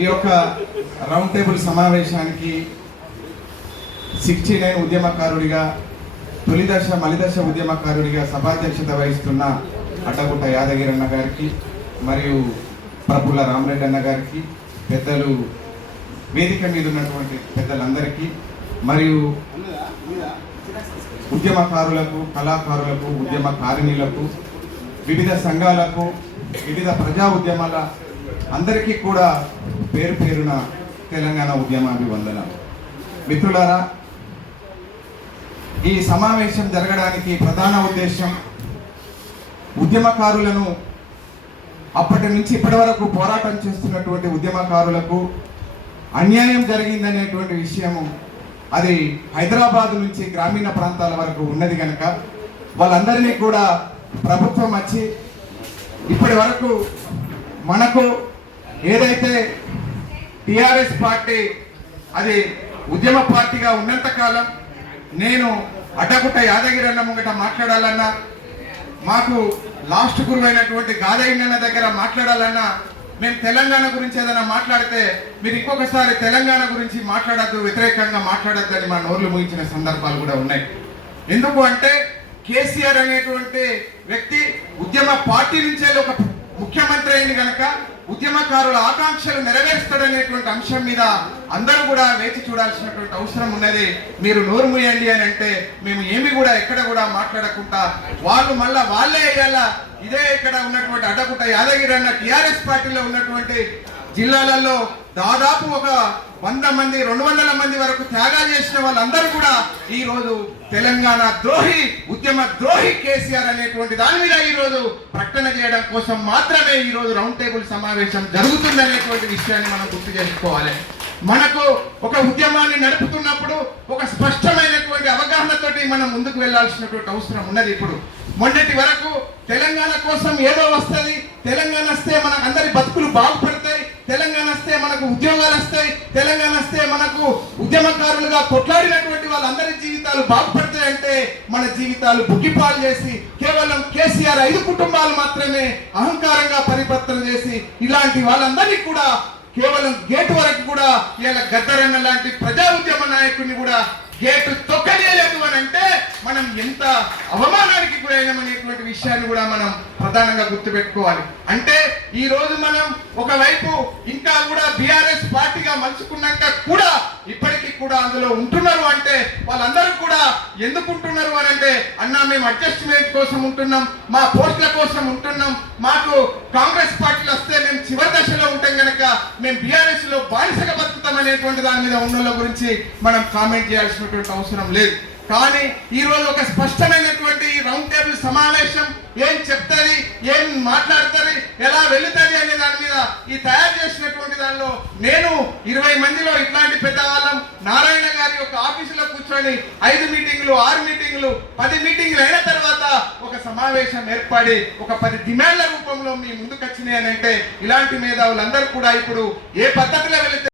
ఈ యొక్క round table సమావేశానికి 69 ఉద్యమకారుడిగా తొలిదశ మలిదశ ఉద్యమకారుడిగా సభాధ్యక్షత వహిస్తున్న అడ్డగుట్ట యాదగిరి అన్న గారికి మరియు ప్రఫుల్ల రామరెడ్డి అన్న గారికి, పెద్దలు వేదిక మీద ఉన్నటువంటి పెద్దలందరికీ, మరియు ఉద్యమకారులకు, కళాకారులకు, ఉద్యమకారిణులకు, వివిధ సంఘాలకు, వివిధ ప్రజా ఉద్యమాల అందరికీ కూడా పేరు పేరున తెలంగాణ ఉద్యమాభివందనాలు. మిత్రులారా, ఈ సమావేశం జరగడానికి ప్రధాన ఉద్దేశం ఉద్యమకారులను అప్పటి నుంచి ఇప్పటి వరకు పోరాటం చేస్తున్నటువంటి ఉద్యమకారులకు అన్యాయం జరిగిందనేటువంటి విషయము అది హైదరాబాద్ నుంచి గ్రామీణ ప్రాంతాల వరకు ఉన్నది కనుక వాళ్ళందరినీ కూడా ప్రభుత్వం వచ్చి ఇప్పటి వరకు మనకు ఏదైతే టిఆర్ఎస్ పార్టీ అది ఉద్యమ పార్టీగా ఉన్నంత కాలం నేను అడ్డగుట్ట యాదగిరి అన్న ముంగట మాట్లాడాలన్నా, మాకు లాస్ట్ గురువైనటువంటి గాదయ్యన్న దగ్గర మాట్లాడాలన్నా, మేము తెలంగాణ గురించి ఏదైనా మాట్లాడితే మీరు ఇంకొకసారి తెలంగాణ గురించి మాట్లాడద్దు, వ్యతిరేకంగా మాట్లాడద్దు అని మా నోర్లు ముగించిన సందర్భాలు కూడా ఉన్నాయి. ఎందుకు అంటే కేసీఆర్ అనేటువంటి వ్యక్తి ఉద్యమ పార్టీ నుంచే ఒక ముఖ్యమంత్రి అయింది కనుక ఉద్యమకారుల ఆకాంక్షలు నెరవేరుస్తాడనేటువంటి అంశం మీద అందరూ కూడా వేచి చూడాల్సినటువంటి అవసరం ఉన్నది. మీరు నోరు మూయండి అని అంటే మేము ఏమి కూడా ఎక్కడ కూడా మాట్లాడకుండా వాళ్ళు మళ్ళా వాళ్ళే అయ్యాలా. ఇదే ఇక్కడ ఉన్నటువంటి అడ్డగుట్ట యాదగిరి అన్న టిఆర్ఎస్ పార్టీలో ఉన్నటువంటి జిల్లాలలో దాదాపు ఒక 100 మంది 200 మంది వరకు త్యాగాలు చేసిన వాళ్ళందరూ కూడా ఈ రోజు తెలంగాణ ద్రోహి, ఉద్యమ ద్రోహి కేసీఆర్ అనేటువంటి దాని మీద ఈ రోజు ప్రకటన చేయడం కోసం మాత్రమే ఈ రోజు రౌండ్ టేబుల్ సమావేశం జరుగుతుంది అనేటువంటి విషయాన్ని మనం గుర్తు చేసుకోవాలి. మనకు ఒక ఉద్యమాన్ని నడుపుతున్నప్పుడు ఒక స్పష్టమైనటువంటి అవగాహనతోటి మనం ముందుకు వెళ్లాల్సినటువంటి అవసరం ఉన్నది. ఇప్పుడు మొన్నటి వరకు తెలంగాణ కోసం ఏదో వస్తుంది, తెలంగాణ వస్తే మన అందరి బతుకులు బాగుపడతాయి, తెలంగాణ వస్తే మనకు ఉద్యోగాలు వస్తాయి, తెలంగాణ వస్తే మనకు ఉద్యమకారులుగా కొట్లాడినటువంటి వాళ్ళందరి జీవితాలు బాగుపడతాయి అంటే మన జీవితాలు బుగ్గిపాలు చేసి కేవలం కేసీఆర్ 5 కుటుంబాలు మాత్రమే అహంకారంగా పరివర్తన చేసి ఇలాంటి వాళ్ళందరినీ కూడా కేవలం గేటు వరకు కూడా ఇలా గద్దరన్న లాంటి ప్రజా ఉద్యమ నాయకుడిని కూడా గేటు తొక్కలేదు అని అంటే మనం ఎంత అవమానానికి గురైనామనేటువంటి విషయాన్ని కూడా మనం ప్రధానంగా గుర్తుపెట్టుకోవాలి. అంటే ఈ రోజు మనం ఒకవైపు ఇంకా కూడా బీఆర్ఎస్ పార్టీగా మలుచుకున్నాక కూడా ఇప్పటికీ కూడా అందులో ఉంటున్నారు అంటే వాళ్ళందరూ కూడా ఎందుకు ఉంటున్నారు అని అంటే అన్నా మేము అడ్జస్ట్మెంట్ కోసం ఉంటున్నాం, మా పోస్టుల కోసం ఉంటున్నాం, మాకు కాంగ్రెస్ పార్టీలు వస్తే మేము చివరి దశలో ఉంటాం కనుక మేము బీఆర్ఎస్ లో బానిసగా బతుకుతాం అనేటువంటి దాని మీద ఉన్న గురించి మనం కామెంట్ చేయాల్సినటువంటి అవసరం లేదు. కానీ ఈ రోజు ఒక స్పష్టమైనటువంటి రౌండ్ టేబుల్ సమావేశం ఏం చెప్తుంది, ఏం మాట్లాడుతుంది, ఎలా వెళుతుంది అనే దాని మీద ఈ తయారు చేసినటువంటి దానిలో నేను 20 మందిలో ఇట్లాంటి పెద్దవాళ్ళం నారాయణ గారి యొక్క ఆఫీసులో కూర్చొని 5 మీటింగ్లు 6 మీటింగ్లు 10 మీటింగ్లు అయిన తర్వాత ఒక సమావేశం ఏర్పడి ఒక 10 డిమాండ్ల రూపంలో మీ ముందుకు వచ్చినాయి అని అంటే ఇలాంటి మేధావులందరూ కూడా ఇప్పుడు ఏ పద్ధతిలో వెళితే